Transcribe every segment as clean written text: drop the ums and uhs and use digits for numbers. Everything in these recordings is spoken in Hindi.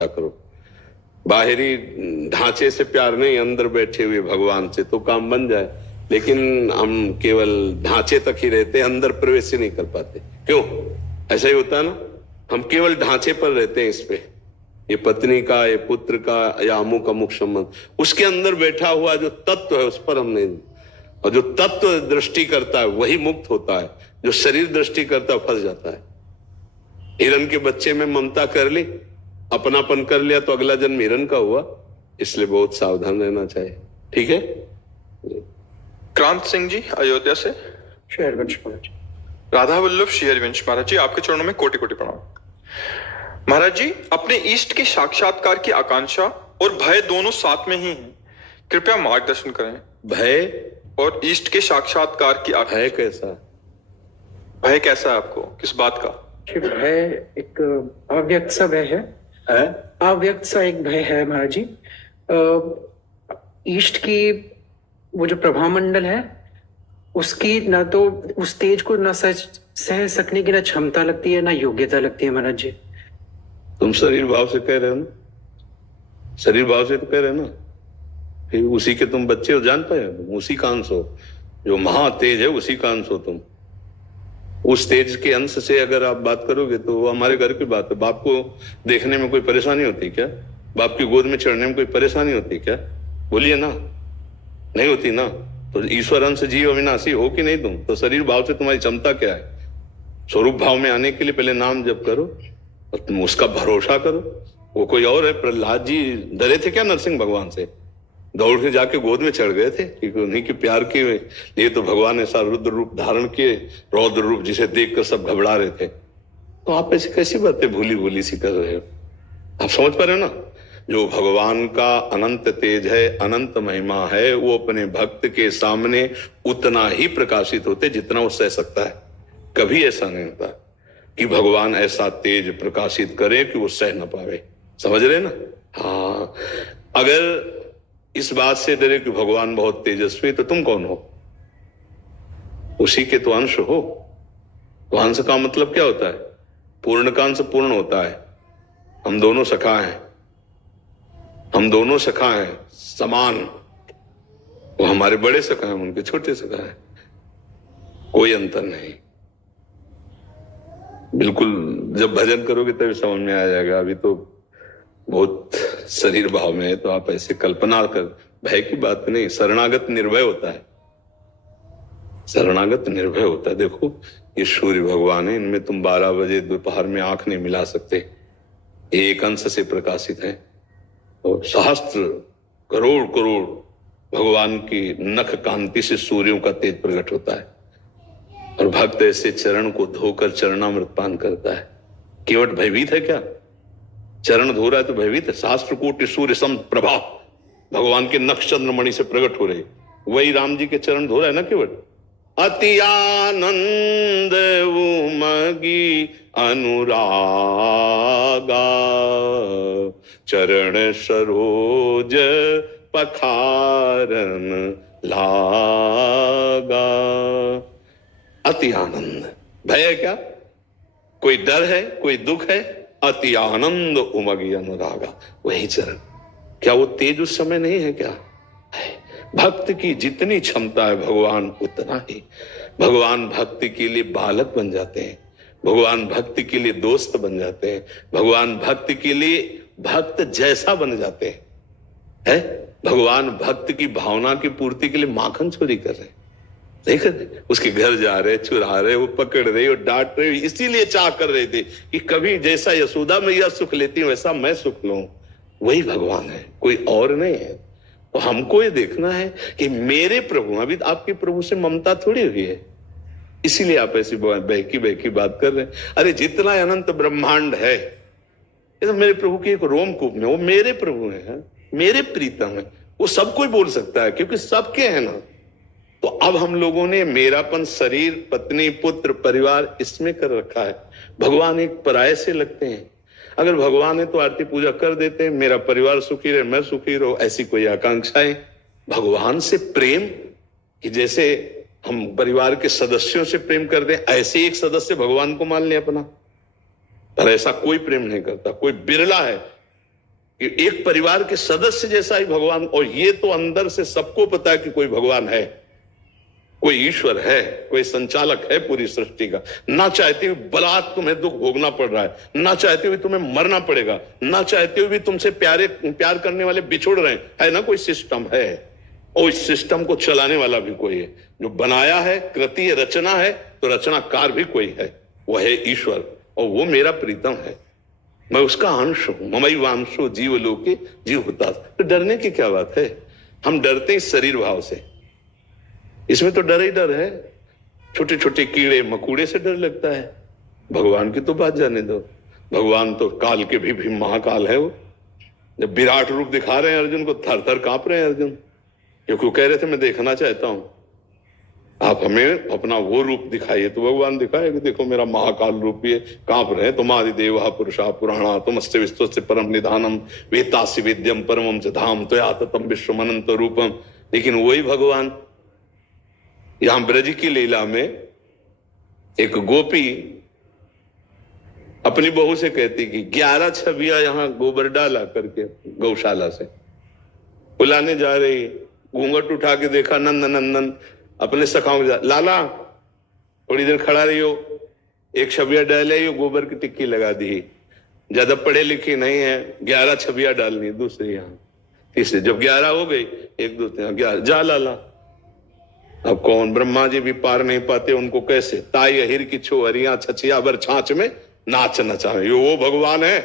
करो। बाहरी ढांचे से प्यार नहीं, अंदर बैठे हुए भगवान से तो काम बन जाए। लेकिन हम केवल ढांचे तक ही रहते हैं, अंदर प्रवेश ही नहीं कर पाते। क्यों? ऐसा ही होता है ना, हम केवल ढांचे पर रहते हैं। इस पे ये पत्नी का, ये पुत्र का, या अमुक अमुक संबंध, उसके अंदर बैठा हुआ जो तत्व है उस पर हम नहीं। और जो तत्व दृष्टि करता है वही मुक्त होता है, जो शरीर दृष्टि करता है फंस जाता है। हिरण के बच्चे में ममता कर ली, अपनापन कर लिया तो अगला जन्म हिरण का हुआ। इसलिए बहुत सावधान रहना चाहिए। ठीक है। क्रांत सिंह जी अयोध्या से। शेयरवंश महाराज जी। राधा वल्लभ शेयरवंश महाराज जी, आपके चरणों में कोटि कोटि प्रणाम। महाराज जी, अपने इष्ट के साक्षात्कार की आकांक्षा और भय दोनों साथ में ही हैं। कृपया मार्गदर्शन करें। भय और इष्ट के साक्षात्कार की भय कैसा? भय कैसा है आपको, किस बात का? भय एक अव्यक्त सा भय है, अव्यक्त सा एक भय है महाराज जी। ईस्ट की वो जो प्रभामंडल है उसकी ना तो उस तेज को ना सह सकने की ना क्षमता लगती है, ना योग्यता लगती है महाराज जी। तुम शरीर भाव से कह रहे हो ना, शरीर भाव से तो कह रहे हो ना, फिर उसी के तुम बच्चे हो, जान पाए तुम उसी का अंश हो। जो महा तेज है उसी का अंश हो तुम। उस तेज के अंश से अगर आप बात करोगे तो वो हमारे घर की बात है। बाप को देखने में कोई परेशानी होती क्या? बाप की गोद में चढ़ने में कोई परेशानी होती क्या? बोलिए ना, नहीं होती ना। तो ईश्वर अंश जीव अविनाशी हो कि नहीं तुम? तो शरीर भाव से तुम्हारी क्षमता क्या है? स्वरूप भाव में आने के लिए पहले नाम जप करो और तुम उसका भरोसा करो। वो कोई और है? प्रहलाद जी डरे थे क्या नरसिंह भगवान से? दौड़ के जाके गोद में चढ़ गए थे क्योंकि उन्हीं के प्यार के लिए तो भगवान ऐसा रुद्र रूप धारण किए, रौद्र रूप, जिसे देखकर सब घबरा रहे थे। तो आप ऐसी कैसी बातें भूली भूली सी कर रहे हो? आप समझ पा रहे हो ना? जो भगवान का अनंत तेज है, अनंत महिमा है, वो अपने भक्त के सामने उतना ही प्रकाशित होते जितना वो सह सकता है। कभी ऐसा नहीं होता कि भगवान ऐसा तेज प्रकाशित करे कि वो सह ना पावे। समझ रहे ना? हाँ, अगर इस बात से डरे कि भगवान बहुत तेजस्वी, तो तुम कौन हो? उसी के तो अंश हो। तो अंश का मतलब क्या होता है? पूर्ण का अंश पूर्ण होता है। हम दोनों सखा हैं, हम दोनों सखा हैं समान। वो हमारे बड़े सखा हैं, उनके छोटे सखा हैं, कोई अंतर नहीं। बिल्कुल जब भजन करोगे तभी समझ में आ जाएगा। अभी तो बहुत शरीर भाव में है, तो आप ऐसे कल्पना कर। भय की बात नहीं, शरणागत निर्भय होता है। शरणागत निर्भय होता है। देखो ये सूर्य भगवान है, इनमें तुम 12 बजे दोपहर में आंख नहीं मिला सकते। एक अंश से प्रकाशित है और सहस्त्र करोड़ करोड़ भगवान की नख कांति से सूर्यों का तेज प्रकट होता है। और भक्त ऐसे चरण को धोकर चरणामृत पान करता है। केवट भयभीत है क्या? चरण धो रहा है तो भयभीत है? शास्त्र कोटि सूर्य सम प्रभा भगवान के नक्श चंद्रमणि से प्रकट हो रहे, वही राम जी के चरण धो रहा है ना केवट। अति आनंद उमगी अनुरागा चरण सरोज पखारन लागा। अति आनंद, भय है क्या? कोई डर है, कोई दुख है? अति आनंद उमगी अनुरागा, वही चरण। क्या वो तेज उस समय नहीं है क्या? है। भक्त की जितनी क्षमता है भगवान उतना ही। भगवान भक्ति के लिए बालक बन जाते हैं, भगवान भक्ति के लिए दोस्त बन जाते हैं, भगवान भक्ति के लिए भक्त जैसा बन जाते हैं। है? भगवान भक्त की भावना की पूर्ति के लिए माखन चोरी कर रहे हैं। देख, उसके घर जा रहे, चुरा रहे, वो पकड़ रहे और डांट रहे। इसीलिए चाह कर रहे थे कि कभी जैसा यशोदा मैया सुख लेती है वैसा मैं सुख लूं। वही भगवान है, कोई और नहीं है। तो हमको ये देखना है कि मेरे प्रभु, अभी आपके प्रभु से ममता थोड़ी हुई है, इसीलिए आप ऐसी बहकी बहकी बात कर रहे हैं। अरे जितना अनंत ब्रह्मांड है ये तो मेरे प्रभु की एक रोमकूप में, वो मेरे प्रभु है, मेरे प्रीतम है। वो सब कोई बोल सकता है क्योंकि सबके है ना। तो अब हम लोगों ने मेरापन शरीर, पत्नी, पुत्र, परिवार इसमें कर रखा है। भगवान एक पराये से लगते हैं। अगर भगवान है तो आरती पूजा कर देते हैं, मेरा परिवार सुखी रहे, मैं सुखी रहूं, ऐसी कोई आकांक्षाएं। भगवान से प्रेम कि जैसे हम परिवार के सदस्यों से प्रेम कर दें, ऐसे एक सदस्य भगवान को मान ले अपना। पर ऐसा कोई प्रेम नहीं करता, कोई बिरला है कि एक परिवार के सदस्य जैसा ही भगवान, और ये तो अंदर से सबको पता है कि कोई भगवान है, कोई ईश्वर है, कोई संचालक है पूरी सृष्टि का। ना चाहते हुए बलात् तुम्हें दुख भोगना पड़ रहा है, ना चाहते हुए तुम्हें मरना पड़ेगा, ना चाहते हुए भी तुमसे प्यार करने वाले बिछुड़ रहे हैं, है ना, कोई सिस्टम है, और इस सिस्टम को चलाने वाला भी कोई है, जो बनाया है, कृति है, रचना है, तो रचनाकार भी कोई है, वह है ईश्वर, और वो मेरा प्रीतम है, मैं उसका अंश हूं। ममैवांशो जीव लोके जीव होता। तो डरने की क्या बात है? हम डरते हैं शरीर भाव से, इसमें तो डर ही डर है। छोटे छोटे कीड़े मकोड़े से डर लगता है, भगवान की तो बात जाने दो। भगवान तो काल के भी महाकाल है। वो जब विराट रूप दिखा रहे हैं अर्जुन को, थर थर कांप रहे हैं अर्जुन, क्योंकि वो कह रहे थे मैं देखना चाहता हूं, आप हमें अपना वो रूप दिखाइए। तो भगवान दिखाए कि देखो मेरा महाकाल रूप, ये कांप रहे हैं। तुम आदि देवा पुरुषा पुराणा तुमस्ते विश्वस्य परम निधानम वेत्तासि वेद्यम परमम च धाम त्वया ततम विश्वमनंत रूपम। लेकिन वही भगवान यहां ब्रज की लीला में एक गोपी अपनी बहू से कहती कि 11 छवियां यहां गोबर डाला करके गौशाला से बुलाने जा रही, घूंघट उठा के देखा, नंदन नंदन अपने सखाओं के लाला थोड़ी देर खड़ा रही हो, एक छविया डाल आई हो, गोबर की टिक्की लगा दी। ज्यादा पढ़े लिखे नहीं है, 11 छविया डालनी, दूसरी यहां तीसरी, जब 11 हो गई, 1 2 3 11 जा लाला। अब कौन, ब्रह्मा जी भी पार नहीं पाते, उनको कैसे? ताई अहिर की छो हरिया छछिया भर छाछ में नाच नचावे। ये वो भगवान है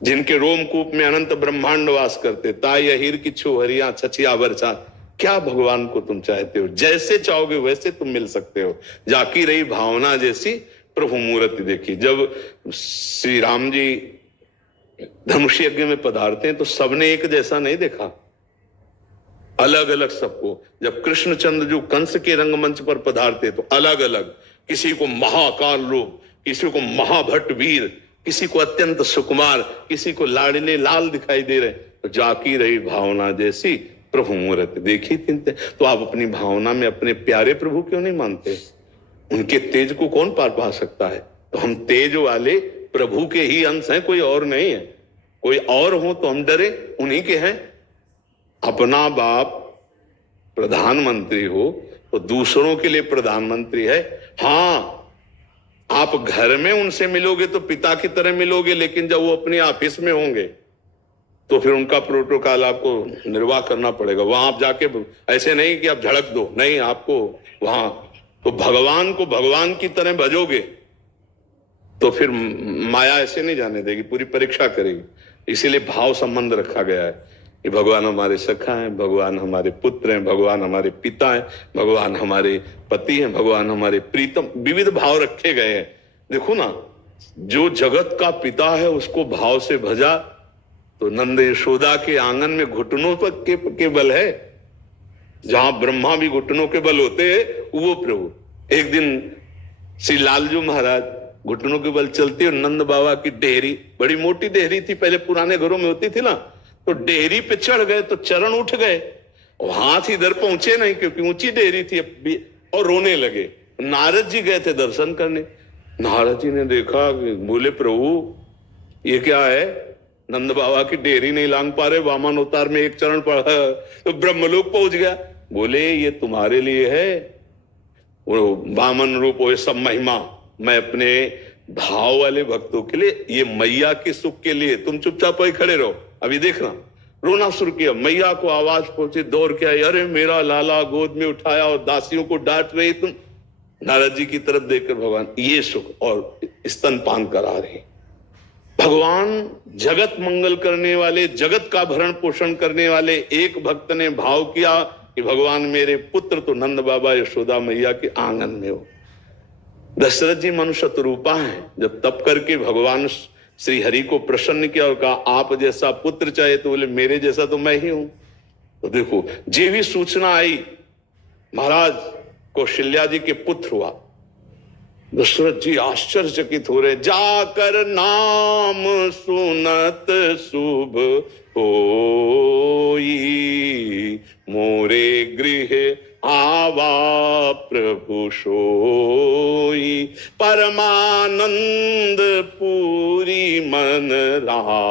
जिनके रोमकूप में अनंत ब्रह्मांड वास करते। ताई अहिर की छो हरिया छछिया भर छाछ। क्या भगवान को तुम चाहते हो? जैसे चाहोगे वैसे तुम मिल सकते हो। जाकी रही भावना जैसी प्रभु मूर्ति देखी। जब श्री राम जी धनुष यज्ञ में पधारते हैं तो सबने एक जैसा नहीं देखा, अलग अलग सबको। जब कृष्णचंद्र जो कंस के रंगमंच पर पधारते तो अलग अलग, किसी को महाकाल रूप, किसी को महाभट्ट वीर, किसी को अत्यंत सुकुमार, किसी को लाडले लाल दिखाई दे रहे। तो जाकी रही भावना जैसी प्रभु मूर्ति देखी तिनते। तो आप अपनी भावना में अपने प्यारे प्रभु क्यों नहीं मानते? उनके तेज को कौन पार पा सकता है? तो हम तेज वाले प्रभु के ही अंश हैं, कोई और नहीं है। कोई और हो तो हम डरे, उन्हीं के हैं। अपना बाप प्रधानमंत्री हो तो दूसरों के लिए प्रधानमंत्री है। हाँ, आप घर में उनसे मिलोगे तो पिता की तरह मिलोगे, लेकिन जब वो अपने ऑफिस में होंगे तो फिर उनका प्रोटोकॉल आपको निर्वाह करना पड़ेगा। वहां आप जाके ऐसे नहीं कि आप झड़क दो, नहीं, आपको वहां तो भगवान को भगवान की तरह भजोगे तो फिर माया ऐसे नहीं जाने देगी, पूरी परीक्षा करेगी। इसीलिए भाव संबंध रखा गया है कि भगवान हमारे सखा हैं, भगवान हमारे पुत्र हैं, भगवान हमारे पिता हैं, भगवान हमारे पति हैं, भगवान हमारे प्रीतम। विविध भाव रखे गए हैं। देखो ना, जो जगत का पिता है उसको भाव से भजा तो नंद यशोदा के आंगन में घुटनों पर के बल है। जहां ब्रह्मा भी घुटनों के बल होते हैं, वो प्रभु। एक दिन श्री लालजू महाराज घुटनों के बल चलते, और नंद बाबा की डेहरी, बड़ी मोटी डेहरी थी, पहले पुराने घरों में होती थी ना, तो डेहरी पे चढ़ गए तो चरण उठ गए, हाथ इधर पहुंचे नहीं क्योंकि ऊंची डेहरी थी, और रोने लगे। नारद जी गए थे दर्शन करने। नारद जी ने देखा, बोले प्रभु ये क्या है? नंद बाबा की डेहरी नहीं लांग पा रहे, वामन अवतार में एक चरण पड़ा तो ब्रह्मलोक पहुंच गया। बोले ये तुम्हारे लिए है, वो वामन रूप, वो सब महिमा मैं अपने भाव वाले भक्तों के लिए, ये मैया के सुख के लिए। तुम चुपचाप वही खड़े रहो। अभी देखना, रोना शुरू किया, मैया को आवाज पहुंची, दौड़ के आई, अरे मेरा लाला, गोद में उठाया और दासियों को डांट रही तुम। नारद जी की तरफ देखकर भगवान ये सुख और स्तनपान करा रहे। भगवान जगत मंगल करने वाले, जगत का भरण पोषण करने वाले एक भक्त ने भाव किया कि भगवान मेरे पुत्र तो नंद बाबा यशोदा मैया के आंगन में हो। दशरथ जी मनुष्य रूपा है, जब तप करके भगवान श्री हरि को प्रसन्न किया और कहा आप जैसा पुत्र चाहिए, तो बोले मेरे जैसा तो मैं ही हूं। तो देखो, जे भी सूचना आई, महाराज कौशल्या जी के पुत्र हुआ। दशरथ जी आश्चर्यचकित हो रहे, जाकर नाम सुनत शुभ होई, मोरे गृह आवा प्रभु सोई, परमानंद पूरी मन रहा,